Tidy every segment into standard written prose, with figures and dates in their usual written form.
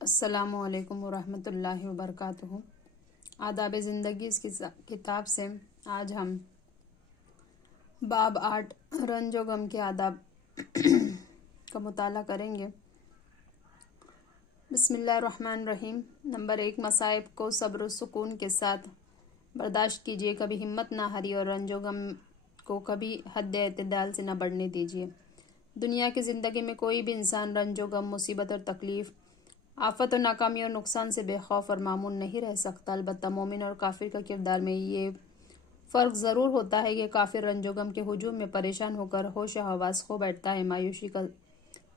السلام علیکم ورحمۃ اللہ وبرکاتہ۔ آداب زندگی اس کتاب سے آج ہم باب 8 رنج و غم کے آداب کا مطالعہ کریں گے۔ بسم اللہ الرحمن الرحیم۔ نمبر 1، مصائب کو صبر و سکون کے ساتھ برداشت کیجیے، کبھی ہمت نہ ہاری اور رنج و غم کو کبھی حد اعتدال سے نہ بڑھنے دیجیے۔ دنیا کی زندگی میں کوئی بھی انسان رنج و غم، مصیبت اور تکلیف، آفت و ناکامی اور نقصان سے بے خوف اور معمون نہیں رہ سکتا۔ البتہ مومن اور کافر کا کردار میں یہ فرق ضرور ہوتا ہے کہ کافر رنج و غم کے ہجوم میں پریشان ہو کر ہوش و حواس کھو بیٹھتا ہے،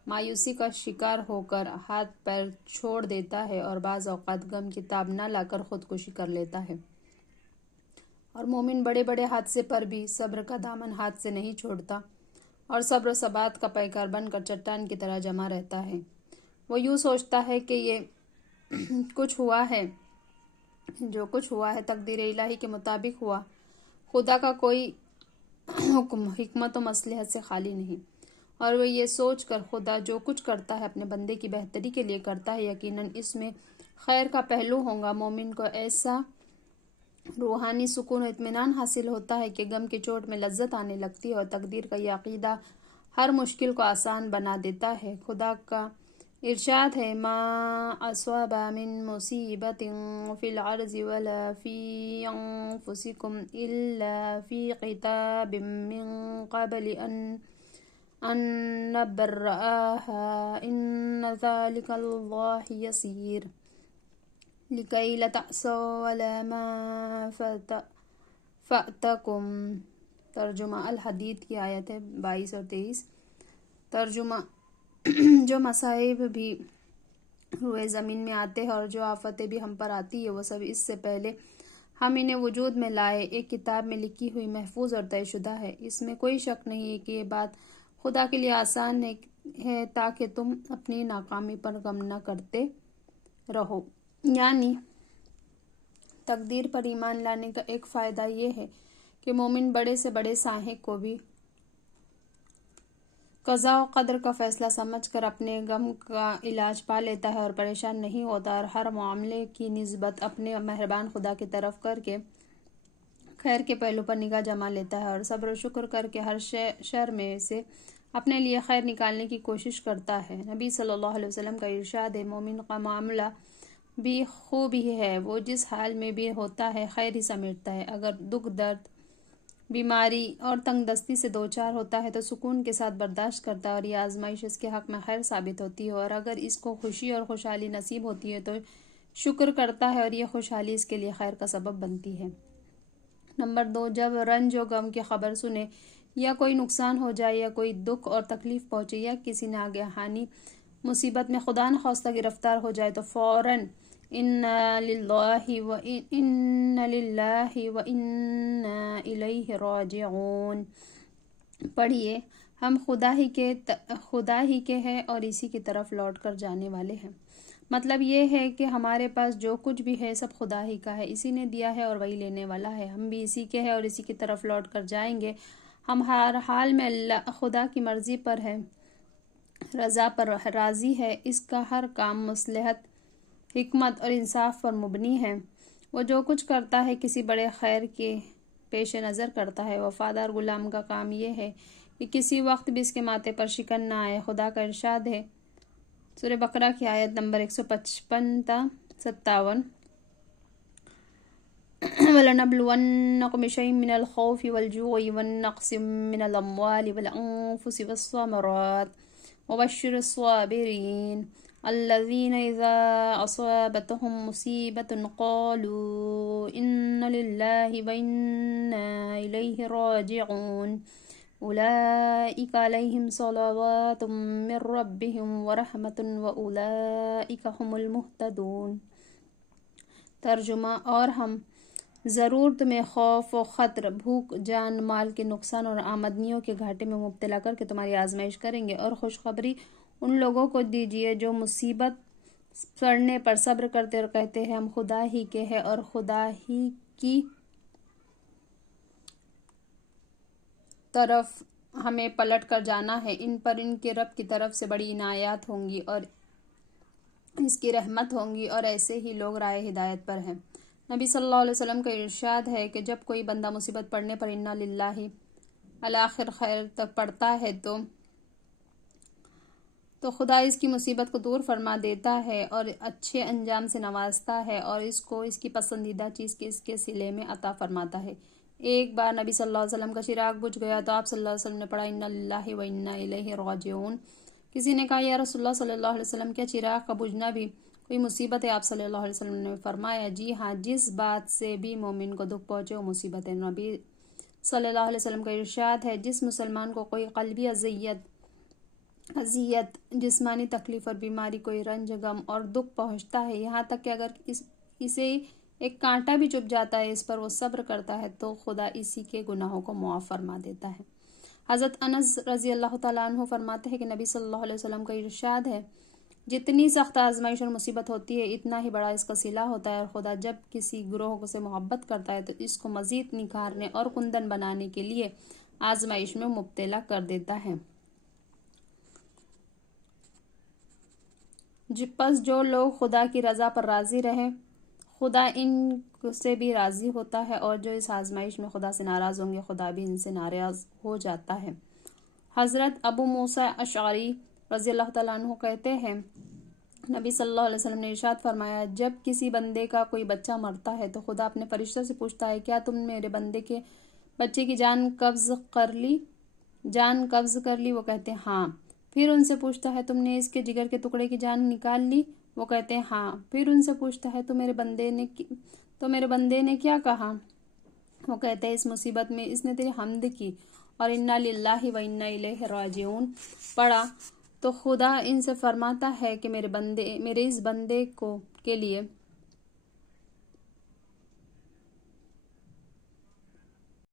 مایوسی کا شکار ہو کر ہاتھ پیر چھوڑ دیتا ہے اور بعض اوقات غم کی تاب نہ لا کر خودکشی کر لیتا ہے، اور مومن بڑے بڑے حادثے پر بھی صبر کا دامن ہاتھ سے نہیں چھوڑتا اور صبر و ثبات کا پیکر بن کر چٹان کی طرح جمع رہتا ہے۔ وہ یوں سوچتا ہے کہ یہ جو کچھ ہوا ہے تقدیر الہی کے مطابق ہوا، خدا کا کوئی حکم حکمت و مصلحت سے خالی نہیں، اور وہ یہ سوچ کر خدا جو کچھ کرتا ہے اپنے بندے کی بہتری کے لیے کرتا ہے، یقیناً اس میں خیر کا پہلو ہوگا۔ مومن کو ایسا روحانی سکون و اطمینان حاصل ہوتا ہے کہ غم کی چوٹ میں لذت آنے لگتی ہے، اور تقدیر کا یہ عقیدہ ہر مشکل کو آسان بنا دیتا ہے۔ خدا کا ارشاد ہے، ما اصاب من مصیبت فی الارض ولا فی انفسکم الا فی کتاب من قبل ان نبرأها ان ذلک علی اللہ یسیر لکی لتأسوا علی ما فاتکم۔ ترجمہ الحدید کی آیت ہے 22 اور 23۔ ترجمہ جو مصائب بھی روئے زمین میں آتے ہیں اور جو آفتیں بھی ہم پر آتی ہے، وہ سب اس سے پہلے ہم انہیں وجود میں لائے ایک کتاب میں لکھی ہوئی، محفوظ اور طے شدہ ہے۔ اس میں کوئی شک نہیں ہے کہ یہ بات خدا کے لیے آسان ہے تاکہ تم اپنی ناکامی پر غم نہ کرتے رہو۔ یعنی تقدیر پر ایمان لانے کا ایک فائدہ یہ ہے کہ مومن بڑے سے بڑے سانحے کو بھی قضاء و قدر کا فیصلہ سمجھ کر اپنے غم کا علاج پا لیتا ہے اور پریشان نہیں ہوتا، اور ہر معاملے کی نسبت اپنے مہربان خدا کی طرف کر کے خیر کے پہلو پر نگاہ جما لیتا ہے، اور صبر و شکر کر کے ہر شر میں سے اپنے لیے خیر نکالنے کی کوشش کرتا ہے۔ نبی صلی اللہ علیہ وسلم کا ارشاد ہے، مومن کا معاملہ بھی خوب ہی ہے، وہ جس حال میں بھی ہوتا ہے خیر ہی سمیٹتا ہے۔ اگر دکھ، درد، بیماری اور تنگ دستی سے دوچار ہوتا ہے تو سکون کے ساتھ برداشت کرتا ہے، اور یہ آزمائش اس کے حق میں خیر ثابت ہوتی ہے، اور اگر اس کو خوشی اور خوشحالی نصیب ہوتی ہے تو شکر کرتا ہے، اور یہ خوشحالی اس کے لیے خیر کا سبب بنتی ہے۔ نمبر 2، جب رنج و غم کی خبر سنے یا کوئی نقصان ہو جائے یا کوئی دکھ اور تکلیف پہنچے یا کسی ناگہانی مصیبت میں خدا نخواستہ گرفتار ہو جائے تو فوراً انا للہ و انا الیہ راجعون پڑھیے۔ ہم خدا ہی کے ہیں اور اسی کی طرف لوٹ کر جانے والے ہیں۔ مطلب یہ ہے کہ ہمارے پاس جو کچھ بھی ہے سب خدا ہی کا ہے، اسی نے دیا ہے اور وہی لینے والا ہے، ہم بھی اسی کے ہیں اور اسی کی طرف لوٹ کر جائیں گے۔ ہم ہر حال میں خدا کی مرضی پر ہے، رضا پر راضی ہے، اس کا ہر کام مصلحت، حکمت اور انصاف پر مبنی ہے۔ وہ جو کچھ کرتا ہے کسی بڑے خیر کے پیش نظر کرتا ہے۔ وفادار غلام کا کام یہ ہے کہ کسی وقت بھی اس کے ماتھے پر شکن نہ آئے۔ خدا کا ارشاد ہے، سورہ بقرہ کی آیت نمبر 155 تا 57، وَلَنَبْلُوَنَّكُم بِشَيْءٍ مِّنَ الْخَوْفِ وَالْجُوعِ وَنَقْصٍ مِّنَ الْأَمْوَالِ وَالْأَنفُسِ وَالثَّمَرَاتِ وَبَشِّرِ الصَّابِرِينَ الَّذِينَ إِذَا أَصَابَتْهُم مُّصِيبَةٌ قَالُوا إِنَّا لِلَّهِ وَإِنَّا إِلَيْهِ رَاجِعُونَ أُولَئِكَ عَلَيْهِمْ صَلَوَاتٌ مِّن رَّبِّهِمْ وَرَحْمَةٌ وَأُولَئِكَ هُمُ الْمُهْتَدُونَ۔ ترجمہ، اور ہم ضرور تمہیں خوف و خطر، بھوک، جان مال کے نقصان اور آمدنیوں کے گھاٹے میں مبتلا کر کے تمہاری آزمائش کریں گے، اور خوشخبری ان لوگوں کو دیجیے جو مصیبت پڑنے پر صبر کرتے اور کہتے ہیں ہم خدا ہی کے ہیں اور خدا ہی کی طرف ہمیں پلٹ کر جانا ہے۔ ان پر ان کے رب کی طرف سے بڑی عنایات ہوں گی، اور اس کی رحمت ہوں گی، اور ایسے ہی لوگ رائے ہدایت پر ہیں۔ نبی صلی اللہ علیہ وسلم کا ارشاد ہے کہ جب کوئی بندہ مصیبت پڑنے پر انا للہ الآخر خیر تک پڑھتا ہے تو خدا اس کی مصیبت کو دور فرما دیتا ہے اور اچھے انجام سے نوازتا ہے، اور اس کو اس کی پسندیدہ چیز کے اس کے صلے میں عطا فرماتا ہے۔ ایک بار نبی صلی اللہ علیہ وسلم کا چراغ بجھ گیا تو آپ صلی اللہ علیہ وسلم نے پڑھا انا للہ و انا الیہ راجعون۔ کسی نے کہا یا رسول اللہ صلی اللہ علیہ وسلم، کیا چراغ کا بجھنا بھی کوئی مصیبت ہے؟ آپ صلی اللہ علیہ وسلم نے فرمایا جی ہاں، جس بات سے بھی مومن کو دکھ پہنچے وہ مصیبت ہے۔ نبی صلی اللہ علیہ وسلم کا ارشاد ہے جس مسلمان کو کوئی قلبی اذیت، جسمانی تکلیف اور بیماری، کوئی رنج، غم اور دکھ پہنچتا ہے، یہاں تک کہ اگر اسے ایک کانٹا بھی چبھ جاتا ہے، اس پر وہ صبر کرتا ہے تو خدا اسی کے گناہوں کو معاف فرما دیتا ہے۔ حضرت انس رضی اللہ تعالیٰ عنہ فرماتے ہیں کہ نبی صلی اللہ علیہ وسلم کا ارشاد ہے جتنی سخت آزمائش اور مصیبت ہوتی ہے اتنا ہی بڑا اس کا صلہ ہوتا ہے، اور خدا جب کسی گروہ سے محبت کرتا ہے تو اس کو مزید نکھارنے اور کندن بنانے کے لیے آزمائش میں مبتلا کر دیتا ہے۔ پس جو لوگ خدا کی رضا پر راضی رہے خدا ان سے بھی راضی ہوتا ہے، اور جو اس آزمائش میں خدا سے ناراض ہوں گے خدا بھی ان سے ناراض ہو جاتا ہے۔ حضرت ابو موسیٰ اشعری رضی اللہ تعالیٰ عنہ کہتے ہیں نبی صلی اللہ علیہ وسلم نے ارشاد فرمایا جب کسی بندے کا کوئی بچہ مرتا ہے تو خدا اپنے فرشتوں سے پوچھتا ہے کیا تم میرے بندے کے بچے کی جان قبض کر لی؟ وہ کہتے ہیں ہاں۔ پھر ان سے پوچھتا ہے تم نے اس کے جگر کے ٹکڑے کی جان نکال لی؟ وہ کہتے ہیں ہاں۔ پھر ان سے پوچھتا ہے تو میرے بندے نے کیا کہا؟ وہ کہتے ہیں اس مصیبت میں اس نے تیری حمد کی اور انا للہ و انا الیہ راجعون پڑھا، تو خدا ان سے فرماتا ہے کہ میرے اس بندے کے لیے